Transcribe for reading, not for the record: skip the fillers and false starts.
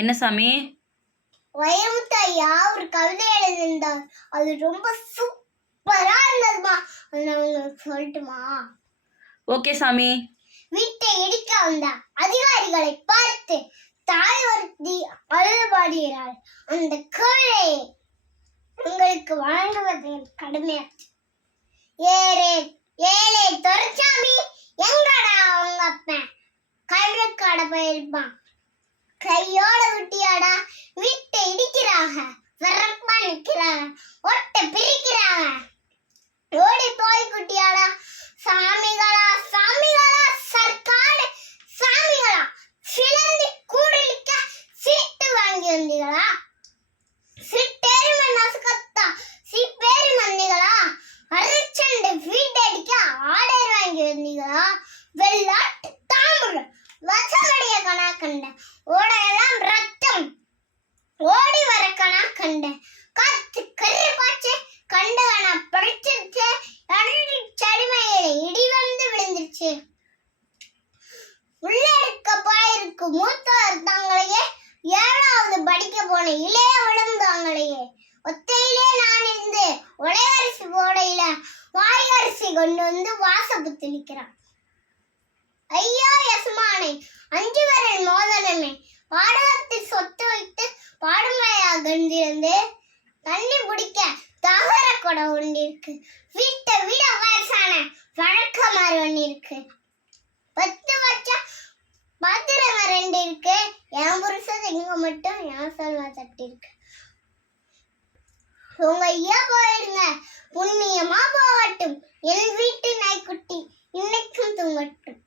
என்ன சாமி? வைரமுத்து ஐயா ஒரு கவிதை எழுதியிருந்தார். அது ரொம்ப சூப்பரா இருந்ததுமா. அது நான் உங்களுக்கு சொல்லட்டுமா? ஓகே சாமி. வீட்டை இடிக்க வந்த அதிகாரிகளை பார்த்து தாய் ஒருத்தி அழுது பாடுகிறாள். அந்த கவிதை உங்களுக்கு வழங்குவது கடமையாச்சு. ஏழை துரைசாமி எங்கடா அவங்க அப்பன்? கள்ளுக்கடை போயிருப்பான். கையோட குட்டியாடா வீட்டை இடிக்கிறாங்க, வரப்பா நிக்கிறாங்க, ஒட்ட பிரிக்கிறாங்க. ஓடி போய் குட்டியாடா சாமிகளா சாமிகளா சர்க்காடு சாமிகளா சிலந்தி கூடலிக்க சீட்டு வாங்கி வந்தீங்களா? சிட்டேரி நசுக்கத்தா சிப்பேரி மந்திகளா? அரைச்சண்டு வீட்டடிக்க ஆர்டர் வாங்கி வந்தீங்களா? வெள்ளாட்டு தாம்பூலம் வசமடைய கணா கண்ட ஓடையெல்லாம் ரத்தம் ஓடி வர கணா கண்ட காத்து கரு பாய்ச்சி கண்ட கணா படிச்சிருச்சு. சடிமையில இடி வந்து விழுந்துருச்சு. உள்ளெடுக்க போயிருக்கு மூத்தவர் தாங்களையே, 7வது படிக்க போன இளைய விழுந்தாங்களையே. ஒத்தையிலே நான் இருந்து உலகரிசி போடையில வாயரிசி கொண்டு வந்து வாசப்புத்து நிற்கிறான். ஐயா யசுமானே 5 விரல் மோதனமே, பாடகத்தில் சொத்து வைத்து பாடுமையா கண்டிருந்து தண்ணி பிடிக்க தகர குடம் ஒன்று இருக்கு. வீட்டை விட வயசான வழக்கமாறு ஒன்று இருக்கு. 10 வருஷம் பாத்திரம் 2 இருக்கு. என் புருஷன் இங்க மட்டும் என் செல்வா தட்டி இருக்கு. உங்க ஐயா போயிடுங்க, புண்ணியமா போகட்டும். என் வீட்டு நாய்க்குட்டி இன்னைக்கும் தூங்கட்டும்.